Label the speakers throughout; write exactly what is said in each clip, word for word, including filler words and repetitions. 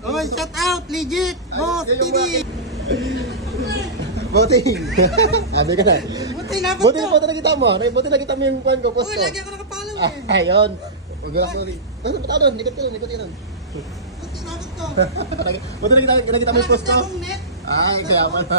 Speaker 1: Oh, shout out, legit, Boss T V.
Speaker 2: Boting. Sabi ka na.
Speaker 1: Buti na
Speaker 2: Buti na buti nakita mo. Buti nakita mo yung kwan ko, post
Speaker 1: Oh,
Speaker 2: ko.
Speaker 1: lagi ako nakapalaw
Speaker 2: Ah,
Speaker 1: eh.
Speaker 2: ayun. Huwag na sorry. Basta pata doon, likot ka doon, likot ka doon.
Speaker 1: Buti na to.
Speaker 2: Buti nakita, nakita mo yung post ko.
Speaker 1: Wala kasi akong net.
Speaker 2: Ay, kaya pala.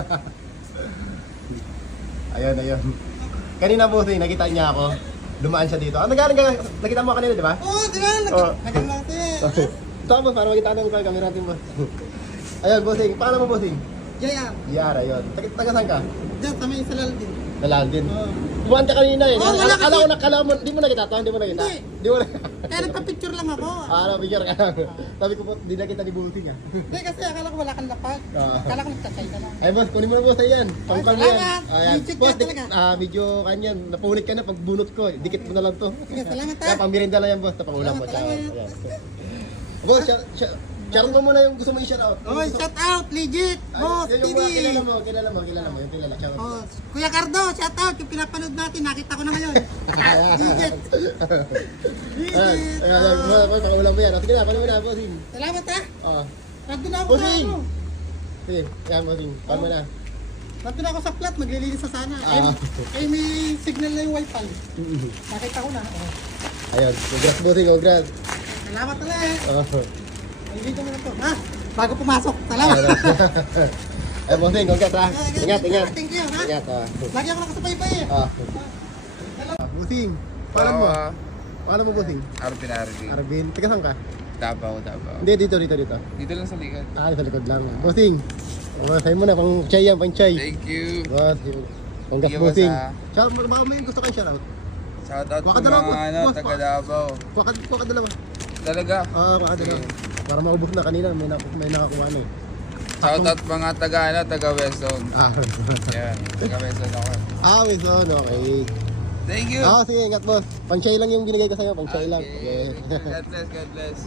Speaker 2: Ayun, ayun. Kanina Boting, nakita niya ako. Dumaan siya dito. Ah, nagaling ka, nakita mo kanina, di ba?
Speaker 1: Oh, di ba?
Speaker 2: Oh.
Speaker 1: Nagal natin.
Speaker 2: Tapos, para makita ng camera natin mo. Ayun, Boting. Paano mo, Boting?
Speaker 1: J R.
Speaker 2: Yara, yun. Taga, taga saan ka?
Speaker 1: Diyan, sa may salal din.
Speaker 2: Nalaan din.
Speaker 1: Oh.
Speaker 2: Dumaan ka kanina eh.
Speaker 1: Oh, wala
Speaker 2: Akala
Speaker 1: kasi-
Speaker 2: ko, nakala mo, di mo nakita to? Hindi mo nakita?
Speaker 1: Hindi.
Speaker 2: Di mo na.
Speaker 1: Kaya nagpa-picture lang ako.
Speaker 2: Ah, nabigyan ka lang. Sabi ko po, di na kita ni Boting ah.
Speaker 1: Hindi, kasi akala ko wala kang lapag.
Speaker 2: Ah.
Speaker 1: Akala ko nagtatay ka lang.
Speaker 2: Ay boss, kunin mo na boss, ayan. Pang pang yan.
Speaker 1: salamat.
Speaker 2: Ayan.
Speaker 1: Legit
Speaker 2: Boss,
Speaker 1: ka
Speaker 2: dik-
Speaker 1: talaga.
Speaker 2: ah, medyo kanyan, napunit ka na pag bunot ko. Dikit mo na lang to.
Speaker 1: Sige, salamat
Speaker 2: Kaya
Speaker 1: ha.
Speaker 2: pang merienda lang yan boss, tapang ulam mo.
Speaker 1: Salamat,
Speaker 2: Tsaka,
Speaker 1: salamat.
Speaker 2: ayan. Boss, share- share- share mo muna yung gusto mo i-share out.
Speaker 1: Oh, shout out, legit,
Speaker 2: Ay,
Speaker 1: Boss
Speaker 2: yun
Speaker 1: T
Speaker 2: yung
Speaker 1: V.
Speaker 2: mga kilala mo, kilala mo, kilala mo, yung kilala. Shout out.
Speaker 1: Oh, Kuya Cardo, shout out. Yung pinapanood natin, nakita ko na ngayon. Legit.
Speaker 2: Ayan,
Speaker 1: Legit.
Speaker 2: ayan, ayan, boss, boss, pang ulam mo yan. Sige na, paano mo na, bossing.
Speaker 1: Salamat ha.
Speaker 2: Ah.
Speaker 1: Nandun ako sa
Speaker 2: Bossing!
Speaker 1: ano.
Speaker 2: Sige, yan bossing. Paano mo na?
Speaker 1: Nandun ako sa flat, maglilinis sa sana. Ay,
Speaker 2: Ah.
Speaker 1: ay may signal na yung wifi. Nakita ko na. Oh.
Speaker 2: Ayun, congrats bossing, congrats.
Speaker 1: Salamat ulit.
Speaker 2: Oh.
Speaker 1: Ay, dito mo na to. Ha? Bago pumasok. Salamat.
Speaker 2: Ay, bossing, congrats ha. Ingat, ingat.
Speaker 1: Thank you ha.
Speaker 2: Ingat ah.
Speaker 1: Lagi ako nakasabay-bay eh.
Speaker 2: Ah. Bossing, paano mo? Paano mo bossing?
Speaker 3: Arvin Arvin.
Speaker 2: Arvin, taga saan ka?
Speaker 3: Davao, Davao.
Speaker 2: Hindi, dito, dito, dito.
Speaker 3: Dito lang sa likod.
Speaker 2: Ah, sa likod lang. Bossing, oh, sa'yo mo na, pang chay yan, pang chay.
Speaker 3: Thank you.
Speaker 2: Boss, congrats
Speaker 3: Sige,
Speaker 2: bossing.
Speaker 3: boss, ah.
Speaker 2: Shout, baka may gusto kang shoutout.
Speaker 3: Shout out
Speaker 2: Kuha
Speaker 3: po
Speaker 2: ka dalawa,
Speaker 3: mga ano,
Speaker 2: boss,
Speaker 3: taga
Speaker 2: boss.
Speaker 3: Davao.
Speaker 2: Kuha ka, kuha ka dalawa.
Speaker 3: Talaga.
Speaker 2: Ah, kuha ka dalawa. Para maubos na kanina, may, nak may nakakuha na eh.
Speaker 3: Shout out mga taga ano, taga West Zone.
Speaker 2: Ah,
Speaker 3: Yan, taga West Zone ako.
Speaker 2: ah, may son, okay.
Speaker 3: Thank you.
Speaker 2: Ah, sige, ingat boss. Pang chay lang yung binigay ko sa'yo, pang chay lang.
Speaker 3: Okay.
Speaker 2: Okay.
Speaker 3: God bless, God bless.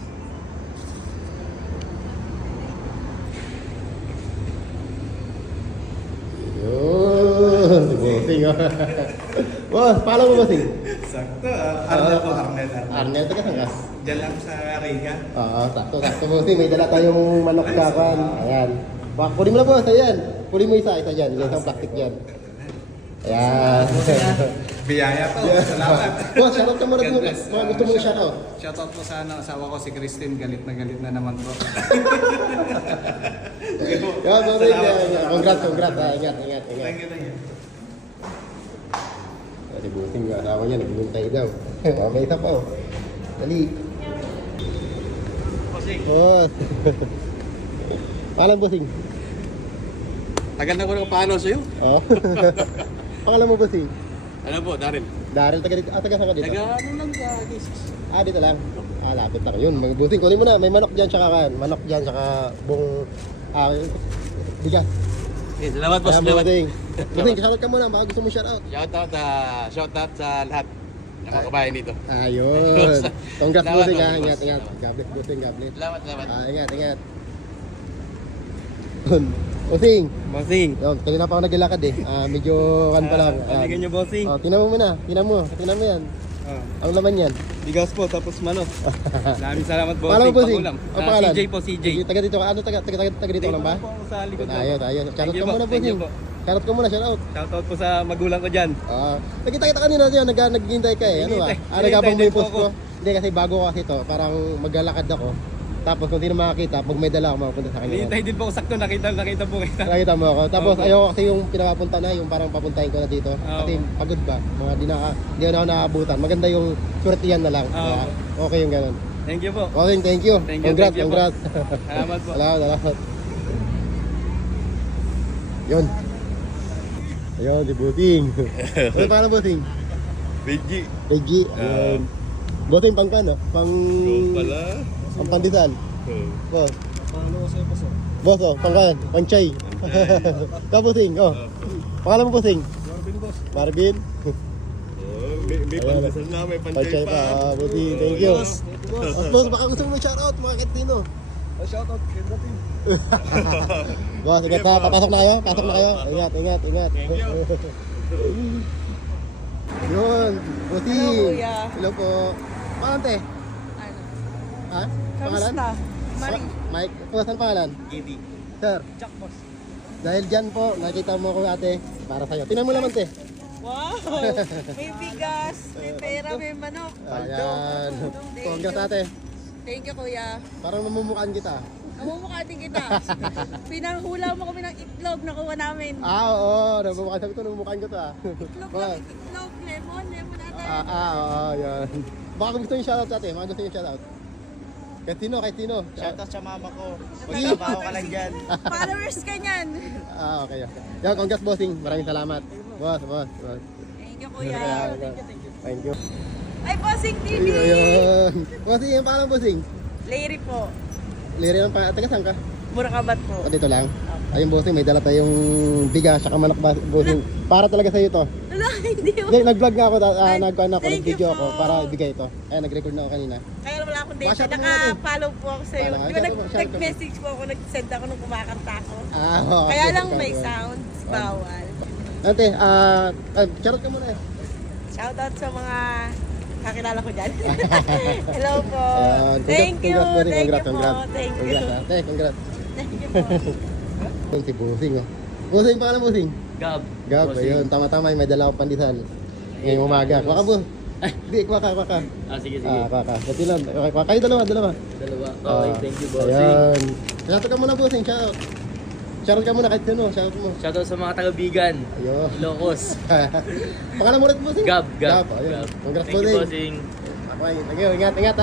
Speaker 2: Yun, si bossing ah. Boss, paano mo bossing?
Speaker 4: Sakto, ah. Arnel po, Arnel. Arnel.
Speaker 2: Arnel, taga saan ka?
Speaker 4: Diyan lang sa Riga.
Speaker 2: Oo, sakto, sakto bossing. May dala tayong manok kakan. Ayan. Bak, kunin mo na boss, ayan. Kunin mo isa, isa dyan. Isang plastic dyan. Ayan.
Speaker 4: Biyaya po, salamat.
Speaker 2: Boss, shoutout ka muna
Speaker 4: God
Speaker 2: dun.
Speaker 4: bless.
Speaker 2: Mga gusto mo i-shoutout.
Speaker 4: Shoutout po sa ano, asawa ko si Christine, galit na galit na naman po.
Speaker 2: Yan, bossing. Yan. Congrats, congrats. Ah, ingat, ingat, ingat.
Speaker 4: Thank you, thank you.
Speaker 2: Si bossing, yung asawa niya, nagbuntay daw. May isa pa oh. Dali. Boss. Pangalan bossing?
Speaker 5: Tagal na ko ng paano sa'yo.
Speaker 2: Oo. Pangalan mo bossing?
Speaker 5: Ano po, Daryl?
Speaker 2: Daryl, taga dito. Ah, taga saan ka dito?
Speaker 5: Taga ano lang sa cases.
Speaker 2: Ah, dito lang. Ah, lapit lang. Yun, mga bossing. Kunin mo na. May manok dyan, tsaka kan. Manok dyan, tsaka buong... Ah, bigas.
Speaker 5: Okay, salamat po.
Speaker 2: Kaya
Speaker 5: Salamat.
Speaker 2: bossing. Bossing, shoutout ka muna. Baka gusto mo shoutout.
Speaker 5: Shout out, uh, shout out sa lahat ng mga kabayan dito.
Speaker 2: Ayun. Congrats
Speaker 5: Salamat,
Speaker 2: bossing ha.
Speaker 5: boss.
Speaker 2: Ingat, ingat.
Speaker 5: Salamat.
Speaker 2: God bless bossing, God bless.
Speaker 5: Salamat, salamat.
Speaker 2: Ah, ingat, ingat. Bossing.
Speaker 5: Bossing.
Speaker 2: Yun, kanina pa ako naglalakad eh. Ah, medyo kan pa lang. Ayan.
Speaker 5: Balikan niyo, bossing.
Speaker 2: Oh, tingnan mo muna. Tingnan mo. Tingnan mo yan.
Speaker 5: Ah.
Speaker 2: Ang laman yan.
Speaker 5: Bigas po, tapos manok. Maraming salamat, bossing.
Speaker 2: Paano mo bossing?
Speaker 5: Pangulam.
Speaker 2: Ang
Speaker 5: Ah,
Speaker 2: pangalan?
Speaker 5: C J po, C J.
Speaker 2: Taga dito ka. Ano taga taga taga, taga dito ka lang ba?
Speaker 5: Dito po ako sa likod lang.
Speaker 2: Ayun, ayun. Shoutout
Speaker 5: Thank you
Speaker 2: ka
Speaker 5: po,
Speaker 2: muna
Speaker 5: thank you
Speaker 2: bossing.
Speaker 5: po.
Speaker 2: Shoutout ka muna, shoutout.
Speaker 5: Shout out po sa magulang ko dyan.
Speaker 2: Ah, nakita kita kanina diyan, nag naghihintay ka eh. Ano ba?
Speaker 5: Naghihintay.
Speaker 2: Ah, nagabang mo yung
Speaker 5: Naghihintay
Speaker 2: post
Speaker 5: din po
Speaker 2: ko. Hindi kasi bago ko kasi to, parang maglalakad ako. Tapos kung sino makakita, pag may dala ako, mapupunta sa kanya.
Speaker 5: Hinihintay din po ako sakto, nakita, nakita po kita.
Speaker 2: Nakita mo ako. Tapos
Speaker 5: Opo.
Speaker 2: ayoko kasi yung pinakapunta na, yung parang papuntahin ko na dito.
Speaker 5: Oo.
Speaker 2: Kasi pagod ba? Mga di, naka, di na ako nakaabutan. Maganda yung surtiyan na lang.
Speaker 5: Oo.
Speaker 2: Kaya, okay yung ganun.
Speaker 5: Thank you po.
Speaker 2: Okay, thank you.
Speaker 5: Thank you,
Speaker 2: Congrats,
Speaker 5: thank you po.
Speaker 2: congrats.
Speaker 5: Salamat po.
Speaker 2: Salamat, salamat. Yun. Ayun, si Buting. Ano paano Buting?
Speaker 5: Benji.
Speaker 2: Reggie. Ayun. Buting pang kan, ah? Pang...
Speaker 5: Pala.
Speaker 2: Pang pandesal. Boss.
Speaker 5: Paano ko sa'yo, boss?
Speaker 2: Boss, oh, pang kan. Pang chay. Ka Buting, oh. Pangalan mo Buting?
Speaker 5: Marvin, boss.
Speaker 2: Marvin.
Speaker 5: May, may
Speaker 2: Ayun.
Speaker 5: pandesal na, may
Speaker 2: Pang
Speaker 5: panchay
Speaker 2: chay
Speaker 5: pa.
Speaker 2: pa. Ah, Buting, thank you. Boss, boss, baka gusto mo mag-shoutout mga Kitino.
Speaker 5: Shout out kay Dating.
Speaker 2: Boss, ingat ha. Papasok na kayo? Pasok na kayo? Ingat, ingat, ingat. Yun, Buti.
Speaker 6: Hello, kuya.
Speaker 2: Hello po. Pangalan te?
Speaker 6: Ano?
Speaker 2: Ha? Pangalan?
Speaker 6: Kamusta? Maring.
Speaker 2: Mike, po, saan pangalan?
Speaker 5: Gidi.
Speaker 2: Sir.
Speaker 6: Jack boss.
Speaker 2: Dahil dyan po, nakita mo ko ate, para sa'yo. Tingnan mo naman te.
Speaker 6: Wow! May bigas, may pera, may manok.
Speaker 2: Ayan.
Speaker 6: Thank
Speaker 2: Congrats
Speaker 6: you.
Speaker 2: ate.
Speaker 6: Thank you, kuya.
Speaker 2: Parang mamumukaan kita.
Speaker 6: Namumukha din kita. Pinahula mo kami ng itlog na kuha namin.
Speaker 2: Ah, oo. Namumukaan. Sabi ko, namumukaan ko to ah.
Speaker 6: Itlog
Speaker 2: Ah.
Speaker 6: lang, itlog, lemon, lemon natin.
Speaker 2: Ah, ah, oo, yan. Baka gusto yung shoutout ate. Baka gusto yung shoutout. Kahit sino, kahit sino.
Speaker 5: Shoutout sa mama ko.
Speaker 2: Uy.
Speaker 5: Magtrabaho ka lang dyan.
Speaker 6: Followers ka niyan.
Speaker 2: Ah, okay. Yan, congrats bossing. Maraming salamat. Boss, boss, boss.
Speaker 6: Thank you, kuya.
Speaker 2: Ayan, thank you.
Speaker 6: Ay, Bossing T V!
Speaker 2: Ayun. Bossing, yung pangalan bossing?
Speaker 6: Larry po.
Speaker 2: Liri ng pangalan. Taga saan ka?
Speaker 6: Burakabat po.
Speaker 2: Ah, dito lang. Ayun bossing, may dala tayong bigas sa manok ba- bossing. Para talaga sa'yo to.
Speaker 6: Wala, hindi mo.
Speaker 2: Hindi, nag-vlog nga ako, uh,
Speaker 6: Ay,
Speaker 2: nag-ano ako,
Speaker 6: thank you
Speaker 2: nag-video ako
Speaker 6: po.
Speaker 2: para ibigay ito. Ayun, nag-record na ako kanina.
Speaker 6: Kaya wala akong data.
Speaker 2: Masyado na
Speaker 6: Naka-follow po ako sa'yo.
Speaker 2: Follow.
Speaker 6: Di ba
Speaker 2: Shout
Speaker 6: nag-
Speaker 2: out, shout out.
Speaker 6: nag-message po ako, nag-send ako nung kumakanta ako.
Speaker 2: Ah, okay.
Speaker 6: Kaya lang may sounds, bawal.
Speaker 2: Ate, ah, uh, charot ka muna eh.
Speaker 6: Shoutout sa mga kakilala ko dyan. Hello po.
Speaker 2: Ayan,
Speaker 6: Thank you.
Speaker 2: congrats, bossing.
Speaker 6: Thank you
Speaker 2: Congrats,
Speaker 6: po.
Speaker 2: congrats.
Speaker 6: Thank you.
Speaker 2: Congrats, ate, congrats.
Speaker 6: Thank you po.
Speaker 2: Ayun, si bossing oh. Bossing, pangalan bossing?
Speaker 5: Gab.
Speaker 2: Gab, ayun, tama-tama, may dala akong pandesal. Ngayong umaga. Kuha ka boss. Ay, di, kuha ka, kuha ka.
Speaker 5: Ah, sige, sige.
Speaker 2: Ah, kuha ka. Pati lang. Okay, kuha kayo dalawa, dalawa.
Speaker 5: Dalawa.
Speaker 2: Ah,
Speaker 5: Okay, thank you, bossing.
Speaker 2: Ayan. Shoutout ka muna, bossing. Shoutout. Shoutout ka muna kahit sino. Shoutout mo.
Speaker 5: Shoutout sa mga taga-bigan.
Speaker 2: Ayun.
Speaker 5: Ilocos.
Speaker 2: Pangalan mo ulit, bossing?
Speaker 5: Gab, Gab.
Speaker 2: Ayun.
Speaker 5: Gab.
Speaker 2: Congrats,
Speaker 5: Thank you,
Speaker 2: bossing.
Speaker 5: bossing.
Speaker 2: Okay, thank you. Ingat, ingat ha.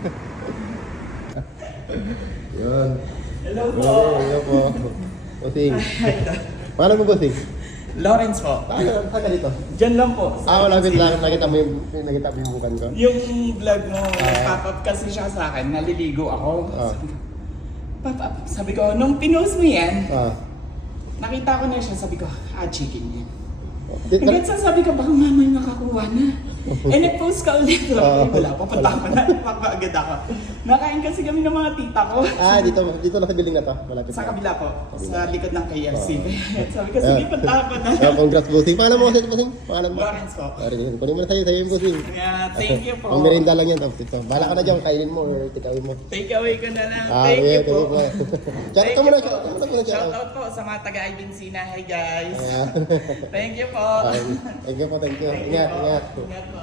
Speaker 2: Yun. Hello po. Hello po. Bossing. Pangalan mo, bossing?
Speaker 7: Lawrence po.
Speaker 2: Saan ka- saan ka dito?
Speaker 7: Diyan lang po.
Speaker 2: Ah, wala din lang. Nakita mo yung, nakita mo yung bukan ko.
Speaker 7: Yung vlog mo, pop-up kasi siya sa akin, naliligo ako.
Speaker 2: Ah.
Speaker 7: Pop-up. Sabi ko, nung pinost mo yan,
Speaker 2: Ah.
Speaker 7: nakita ko na siya, sabi ko, ah, chicken yan.
Speaker 2: Di-
Speaker 7: Hanggang sa sabi ko, baka mamay makakuha na. Eh, nag-post ka ulit.
Speaker 2: Ah.
Speaker 7: Wala po, punta ko na. Magpaagad ako. Nakain kasi kami ng mga tita ko.
Speaker 2: Ah, dito, dito lang sa building na to. Malapit
Speaker 7: Sa
Speaker 2: na.
Speaker 7: kabila po, sa likod ng K F C. Sabi ko, sige, punta ko na.
Speaker 2: Ah, congrats, bossing. Pangalan mo kasi, bossing? Pangalan mo?
Speaker 7: Lawrence po.
Speaker 2: Ah, rin. Kunin mo na sa'yo, sa'yo yung bossing.
Speaker 7: Yeah, thank you po.
Speaker 2: Ang merinda lang yan. Tapos ito. Bahala ka na dyan, kainin mo or tikawin mo.
Speaker 7: Take away ko na lang.
Speaker 2: Ah,
Speaker 7: Thank
Speaker 2: okay,
Speaker 7: you po.
Speaker 2: Shout out ka muna, shout out ka muna, shout out.
Speaker 7: Shout out po sa mga taga-Ibinsina. Hi guys.
Speaker 2: Ayan.
Speaker 7: Thank you po.
Speaker 2: Okay. Thank you po, thank you. Ingat, ingat.
Speaker 7: Ingat po.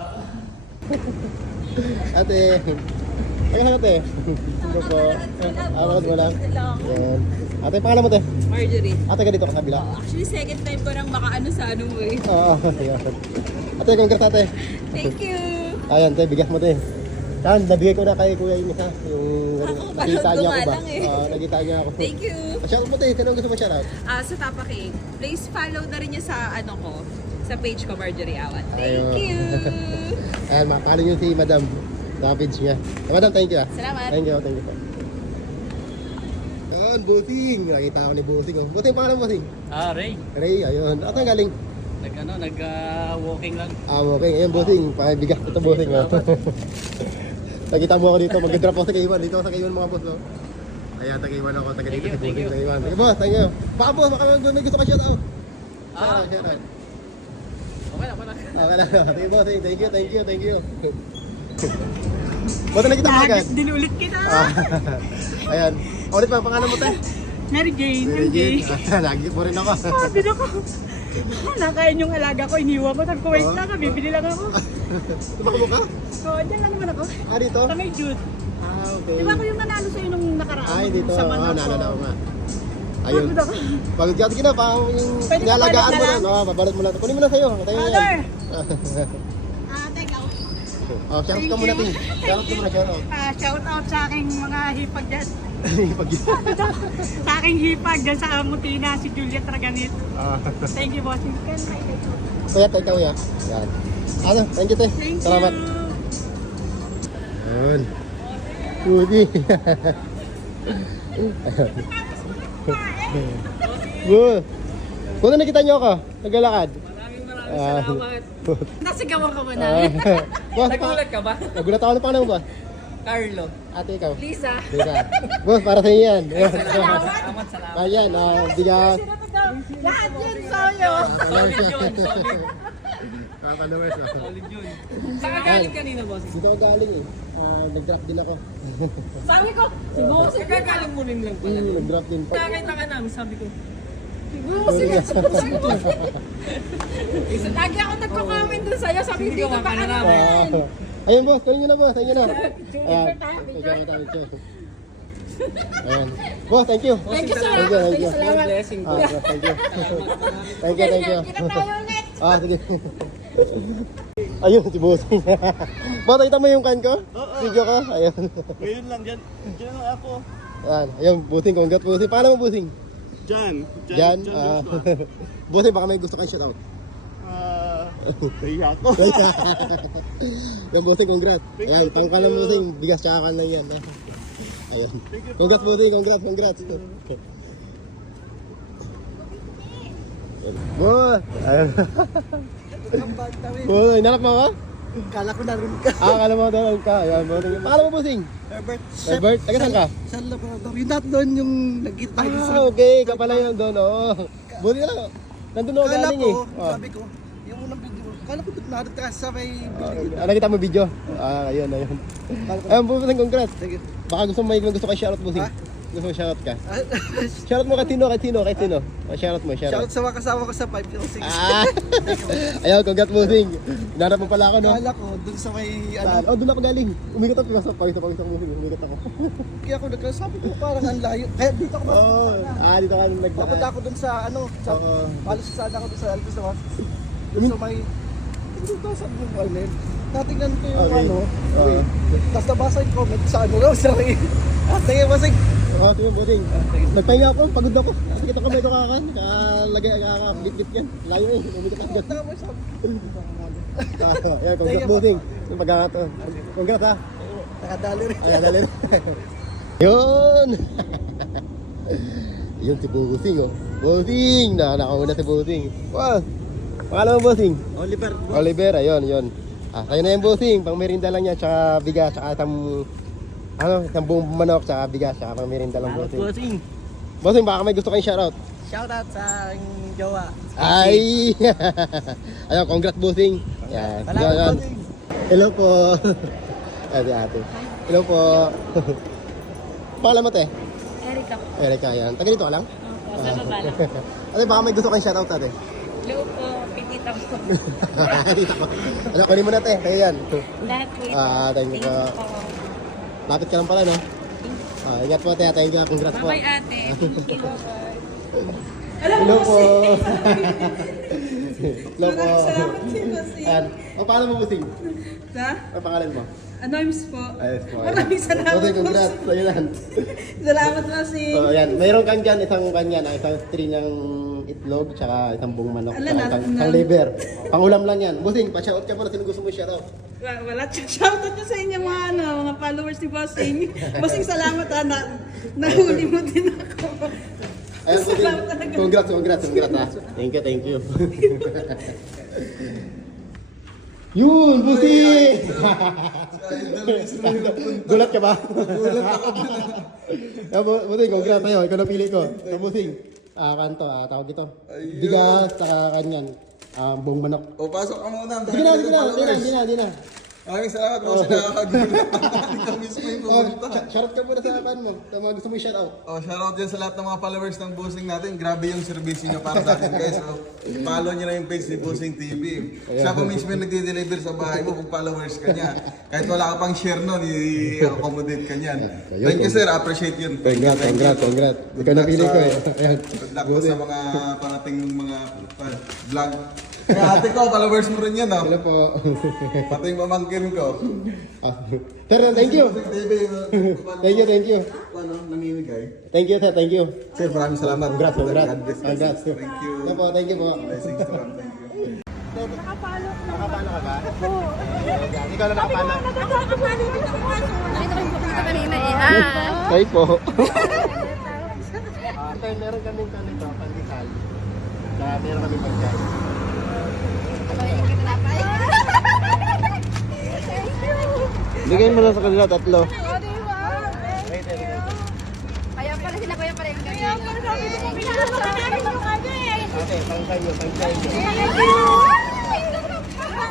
Speaker 2: Ate. Ay, ate. Ito po. Awad mo lang. Ayan. Ate, pangalan mo, te?
Speaker 6: Marjorie.
Speaker 2: Ate ka dito ka sa kabila.
Speaker 6: Actually, second time ko nang makaano sa ano mo eh.
Speaker 2: Oo, ayan. Ate, congrats ate.
Speaker 6: Thank you.
Speaker 2: Ayan, te, bigas mo, te. Yan, nabigay ko na kay Kuya Ines ha. Yung
Speaker 6: Ako,
Speaker 2: nakita
Speaker 6: panood
Speaker 2: niya
Speaker 6: ko
Speaker 2: ako
Speaker 6: nga
Speaker 2: ba?
Speaker 6: lang eh.
Speaker 2: Oo, nakita niya ako.
Speaker 6: Thank you.
Speaker 2: Shout out mo, te. Sino gusto mo shout out?
Speaker 6: Ah, sa Tapa Cake. Please follow na rin niya sa ano ko, sa page ko, Marjorie Awat. Thank
Speaker 2: Ayun.
Speaker 6: you.
Speaker 2: Ayan, mapalo niyo si Madam. Sa page niya. Eh, Madam, thank you ah.
Speaker 6: Salamat.
Speaker 2: Thank you, thank you po. Ayan, Busing. Nakita ko ni Busing. Oh. Busing, pangalan mo, Busing?
Speaker 5: Ah, Ray.
Speaker 2: Ray, ayun. At ang galing?
Speaker 5: Nag, ano, nag-walking lang.
Speaker 2: Ah, okay. Ayun, Busing. Pabigas ito, Busing. Oh. Nakita mo ako dito. Mag-drop ako sa K one. Dito ako sa K one, mga boss. Oh. Ayan, taga K one ako. Taga dito si
Speaker 5: Thank you,
Speaker 2: Busing.
Speaker 5: thank you.
Speaker 2: Taga K one. Sige, boss. Thank you. Baka, boss. Baka may gusto ka shout out.
Speaker 5: Ah,
Speaker 2: shout out.
Speaker 5: Okay lang, okay lang.
Speaker 2: Okay lang. Sige, boss. Thank you, thank you, thank you. Boss, nakita mo agad?
Speaker 6: Dinulit kita.
Speaker 2: Ah, ayan. Ulit pa, pangalan mo, te?
Speaker 6: Mary Jane.
Speaker 2: Mary Jane. Ah, lagi mo rin ako.
Speaker 6: Sabi na ko. Nakain yung alaga ko, iniwan ko. Sabi ko, wait
Speaker 2: Oo.
Speaker 6: lang, bibili lang ako.
Speaker 2: Tumakbo ka?
Speaker 6: So, dyan lang naman ako.
Speaker 2: Ah, dito?
Speaker 6: Sa may Jude.
Speaker 2: Ah, okay.
Speaker 6: Di ba ako yung nanalo sa'yo nung nakaraan?
Speaker 2: Ay, dito.
Speaker 6: Sa
Speaker 2: Oo,
Speaker 6: Manok ko.
Speaker 2: naalala ko nga. Ayun.
Speaker 6: Pagod ako.
Speaker 2: Pagod ka. Sige na, pa, yung
Speaker 6: Pwede ba
Speaker 2: inalagaan
Speaker 6: balot
Speaker 2: mo
Speaker 6: na
Speaker 2: na.
Speaker 6: lang?
Speaker 2: Oo, babalot mo na. Kunin mo na sa'yo. Tayo na
Speaker 6: Father!
Speaker 2: yan.
Speaker 6: Ah, teka.
Speaker 2: Oh, shout out ka muna, ting. Shout out ka muna, shout out.
Speaker 6: Ah, shout out sa aking mga hipag dyan.
Speaker 2: Pag
Speaker 6: Sa aking hipag dyan sa Mutina, si Juliet Raganit.
Speaker 2: Ah.
Speaker 6: Thank you, bossing. Can I take it?
Speaker 2: Kuya, tayo kuya. Yan. Ano, thank you, te.
Speaker 6: Thank
Speaker 2: Salamat.
Speaker 6: you.
Speaker 2: Ayun. Pudi. Bu. Kung nakita niyo ako, naglalakad.
Speaker 6: Maraming maraming
Speaker 2: Ah.
Speaker 6: salamat. Nasigawan ka ba na?
Speaker 2: Ah. Boss,
Speaker 6: Nagulat ka ba?
Speaker 2: Nagulat ako ng pangalan mo ba?
Speaker 6: Carlo.
Speaker 2: Ate, ikaw.
Speaker 6: Lisa.
Speaker 2: Teka. Boss, para sa iyo yan. Ayan.
Speaker 6: Salamat, salamat.
Speaker 2: Ayan, ah, bigas.
Speaker 6: Lahat yun sa'yo.
Speaker 2: Solid
Speaker 6: yun, solid.
Speaker 2: Mga followers. ah.
Speaker 7: Saan ka galing kanina, boss?
Speaker 2: Dito ako galing eh. Ah, nag-drop din ako.
Speaker 7: Sabi ko, si boss, kagagaling mo rin lang pala.
Speaker 2: Hmm, nag-drop din pa.
Speaker 7: Nakakita ka namin, sabi ko, si boss, sabi ko. Isa, lagi ako nagko-comment dun sa'yo, sabi ko, dito pa ka namin.
Speaker 2: Ah, ayun boss, kunin nyo na boss, ayun nyo na. Ayan, picture tayo, picture. Ayan. Boss, thank you.
Speaker 7: Thank you, sir.
Speaker 2: Thank you, thank you.
Speaker 7: Salamat. Blessing
Speaker 2: Ah, boss, thank you. Thank you, thank you. Ah, sige. Ayun, si Bossing. Boss, nakita mo yung kan ko? Video ko? Ayun.
Speaker 5: Ngayon lang, dyan. Dyan lang ako.
Speaker 2: Ayan, ayun, Bossing, congrats Bossing. Paano mo Bossing?
Speaker 5: Dyan.
Speaker 2: Diyan? Ah. Bossing, baka may gusto kayo shoutout.
Speaker 5: Ah, kaya ako.
Speaker 2: Yung Bossing, congrats. Ayan, pangkalan mo Bossing, bigas tsaka kan lang yan. ah. Ayan. Congrats Bossing, congrats, congrats. Boss! Ayan. Boss, inalap mo ako?
Speaker 5: Kala ko naroon ka.
Speaker 2: Ah, akala mo doon ka. Ayan, Bossing. Pakala mo Bossing?
Speaker 5: Herbert.
Speaker 2: Herbert, taga saan ka?
Speaker 5: Sa Labrador. Yung dati doon yung nagkita tayo sa...
Speaker 2: Ah, okay. Ka pala yun doon, oo. Buti ka lang. Nandun ako
Speaker 5: Kala
Speaker 2: galing
Speaker 5: ko,
Speaker 2: eh. Oh.
Speaker 5: sabi ko, yung unang video, kala ko naroon ka sa may building.
Speaker 2: Ah, nakita mo video? Ah, ayun, ayun. Ayun, Bossing, congrats.
Speaker 5: Sige.
Speaker 2: Baka gusto mo may gusto kay shoutout Bossing. Gusto mo shoutout ka? Shoutout mo kay Tino, kay Tino, kay Tino. Ah, shoutout mo, shoutout.
Speaker 5: Shoutout sa mga kasama ko sa five oh six.
Speaker 2: Ah! Ayun, congrats Bossing. Hinarap mo pala ako, no?
Speaker 5: Kala ko, dun sa may ano,
Speaker 2: Saan? Oh, doon ako galing. Umigot ako, pagkasap, pagkasap, pagkasap, Bossing. Umigot ako.
Speaker 5: kaya ako nagkasabi ko parang ang layo. Kaya dito ako
Speaker 2: Oo. Oh, ah, dito ka nag...
Speaker 5: Papunta ako dun sa ano, sa
Speaker 2: Oo.
Speaker 5: palos sana ako dun sa Alpes naman. Dun
Speaker 2: Hmm?
Speaker 5: sa may, hindi ko sabi yung Arnel. Natingnan ko yung
Speaker 2: Okay.
Speaker 5: ano,
Speaker 2: Oo.
Speaker 5: wait. Tapos nabasa yung comment sa ano raw, sa may, ah, tingin masig.
Speaker 2: Oh, tingnan mo, Bossing. Nagpahinga ako, pagod ako. Kasi kita ko may tukakan. Kakalagay, kakakabit-bit yan. Layo eh, umigot ako dyan.
Speaker 5: Tama sabi.
Speaker 2: Ah, Ayan, congrats Bossing. Yung pagkakato. Congrats ha.
Speaker 5: Nakadali rin.
Speaker 2: Ayan, dali. Yun! Yun si Bossing oh. Bossing! Na, nakauna si Bossing. Wow! Pangalan mo Bossing?
Speaker 5: Oliver.
Speaker 2: Oliver, ayun, yun. Ah, tayo na yung Bossing. Pang merinda lang yan, tsaka bigas, tsaka isang... Ano, isang buong manok, tsaka bigas, tsaka pang merinda lang Bossing.
Speaker 5: Bossing.
Speaker 2: Bossing, baka may gusto kayong shoutout.
Speaker 5: Shoutout sa aking jowa.
Speaker 2: Ay! Ayun, congrats Bossing. Yan.
Speaker 5: Salamat,
Speaker 2: Yan, yan.
Speaker 5: Bossing.
Speaker 2: Hello po. Ate, ate. Hello po. Pangalan mo te?
Speaker 6: Eric ako.
Speaker 2: Erika, yan. Taga dito ka lang?
Speaker 6: Opo, sa baba lang.
Speaker 2: Ate, baka may gusto kayong shoutout ate.
Speaker 6: Hello po, pitita ko.
Speaker 2: Ano, kunin mo na te. Kaya yan.
Speaker 6: Lahat po ito.
Speaker 2: Ah, thank you po. Lapit ka lang pala, no? Ah, ingat po te. Thank you. Congrats po.
Speaker 6: Bye-bye ate. Thank you.
Speaker 2: Hello po. Hello po. Ayan. O, paano mo Bossing?
Speaker 8: Ha?
Speaker 2: Ang pangalan mo?
Speaker 8: Anonymous po.
Speaker 2: Ayos po.
Speaker 8: Maraming salamat
Speaker 2: Bossing,
Speaker 8: po.
Speaker 2: congrats. Sa'yo yan.
Speaker 8: Salamat po si...
Speaker 2: So, ayan. Mayroon kang dyan, isang kanya na isang tray ng itlog, tsaka isang buong manok,
Speaker 8: Ala,
Speaker 2: tsaka
Speaker 8: na-
Speaker 2: isang,
Speaker 8: na-
Speaker 2: isang liver. Pangulam lang yan. Bossing, pa-shoutout ka muna. Sino gusto mo shoutout?
Speaker 8: Wa- Wala. Shoutout nyo sa inyo mga, ano, mga followers ni Bossing. Bossing, salamat ha. Na, nahuli mo din ako.
Speaker 2: Ayan, Bossing.
Speaker 8: Salamat talaga.
Speaker 2: Congrats, congrats, congrats ha. Thank you, thank you. Yun, Bossing! Gulat ka ba? Gulat ako. Bossing, congrats tayo. Ikaw napili ko. So, Bossing, ah, kanto, ah, tawag ito. Bigas, saka kanyan. Ah, buong manok.
Speaker 3: O, pasok ka muna.
Speaker 2: Sige na, sige na, sige na, sige na, sige na.
Speaker 3: Maraming salamat po sa nakakagulat. Ikaw mismo yung
Speaker 2: Oh,
Speaker 3: pumunta.
Speaker 2: sh- shoutout ka muna sa akin mo. Sa mga gusto mo i-shoutout.
Speaker 3: Oh, shoutout din sa lahat ng mga followers ng Bossing natin. Grabe yung service niyo para sa atin guys. So, follow niyo na yung page ni Bossing T V. Siya po mismo yung nagde-deliver sa bahay mo kung followers ka niya. Kahit wala ka pang share nun, i-accommodate ka niyan. Thank you sir, appreciate yun.
Speaker 2: Congrats, congrats, congrats. Ikaw napili ko eh. Ayan.
Speaker 3: Good luck po sa mga parating ng mga uh, vlog. Kaya ate ko, followers mo rin yan, no?
Speaker 2: Hello po.
Speaker 3: Pati yung pamangkin ko.
Speaker 2: Ah, Sir, thank you. Thank you, thank you.
Speaker 3: Ano, namimigay.
Speaker 2: Thank you, sir, thank you.
Speaker 3: Sir, maraming salamat.
Speaker 2: Congrats, congrats.
Speaker 3: God bless.
Speaker 2: Congrats.
Speaker 3: Thank you.
Speaker 2: Hello po, thank you po.
Speaker 3: Blessings to come. Thank you.
Speaker 2: Nakapalo ka ba? Ikaw na nakapalo.
Speaker 6: Nakita ko yung bukita kanina eh. Ah.
Speaker 2: Kayo po. Ah, sir, meron kaming kanito, pandesal. Na meron kaming pagkain. Bigay mo na sa kanila tatlo.
Speaker 6: Kaya pala sila, kaya pala yung kaya pala sabi ko, pinala sa namin yung ano eh.
Speaker 2: Okay, pangkain nyo, pangkain nyo.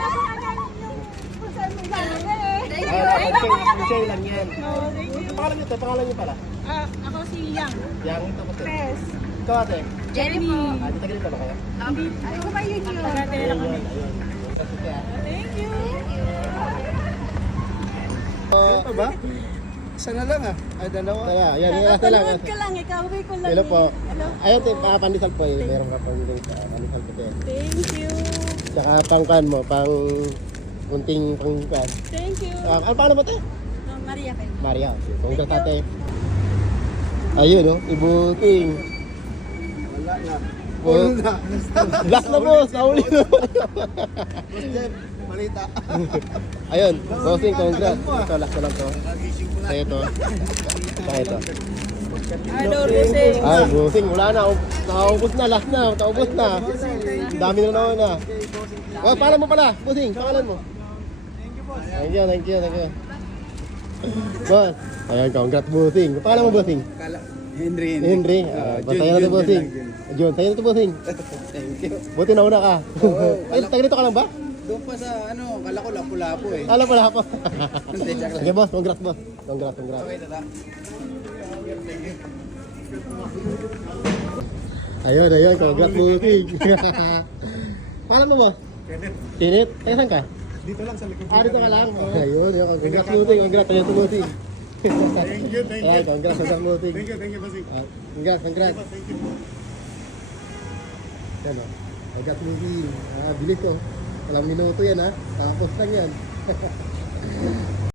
Speaker 2: Ah, share, share lang yan.
Speaker 8: Oh, thank you.
Speaker 2: Pangalan niyo to, pangalan niyo pala.
Speaker 8: Ah, ako si Yang.
Speaker 2: Yang, tapos eh.
Speaker 8: Yes.
Speaker 2: Ikaw ate.
Speaker 7: Jenny po.
Speaker 2: Ah, di tagalin pa ba kayo?
Speaker 8: Hindi. Ay, kumain yun. Taga-tele lang kami.
Speaker 2: Ayun.
Speaker 8: Thank you.
Speaker 2: Uh, pa ba?
Speaker 3: Isa na lang ah. Ay, dalawa.
Speaker 2: Kaya, yan, yan, yan lang.
Speaker 8: Napanood ka lang, ikaw ko lang.
Speaker 2: Hello po.
Speaker 8: eh. Hello.
Speaker 2: Ayun, te, ah, pandesal po eh. Meron ka pang link sa pandesal po eh.
Speaker 8: Thank you.
Speaker 2: Tsaka pangkan mo, pang kunting pangkan.
Speaker 8: Thank you.
Speaker 2: Ah, ano paano mo te?
Speaker 8: Ah, Maria kayo.
Speaker 2: Maria. Kung ka tate. Ayun oh, ibuting.
Speaker 3: Wala na.
Speaker 2: Oh. Last na boss, nauli na.
Speaker 3: Malita.
Speaker 2: Ayun, bossing, congrats. Ito, last na lang to. Sa'yo to. Sa'yo to.
Speaker 8: Ano, Rosing?
Speaker 2: Ay, bossing, wala na. Nakaubos na, last na. Nakaubos na. Dami na naman na. Oh, pangalan mo pala, bossing, pangalan mo. Thank you, thank you, thank you. Boss, ayun, congrats, bossing. Pangalan mo, bossing?
Speaker 3: Henry.
Speaker 2: Henry. Ah, Masaya na ito, bossing. John, sa'yo na ito, bossing.
Speaker 3: Thank you.
Speaker 2: Buti nauna ka. Ay, taga dito ka lang ba?
Speaker 3: Doon pa sa ano, kala ko lapu-lapu eh.
Speaker 2: Alam pala ako.
Speaker 3: Hindi, joke lang.
Speaker 2: Okay, boss. Congrats, boss. Congrats, congrats.
Speaker 3: Okay, tata.
Speaker 2: Ayun, ayun. Congrats, bossing. Paano mo, boss? Tinit. Taga saan ka?
Speaker 3: Dito lang sa likod.
Speaker 2: Ah, dito ka lang. Ayun, ayun. Congrats, bossing. Congrats. Ayun, bossing. Thank you, thank you. Ayun, congrats, congrats, bossing. Thank you, thank you, bossing. Congrats, congrats. Thank you. Yan, oh. Congrats, bossing. Ah, bilis ko. Walang minuto yan, ha. Tapos lang yan.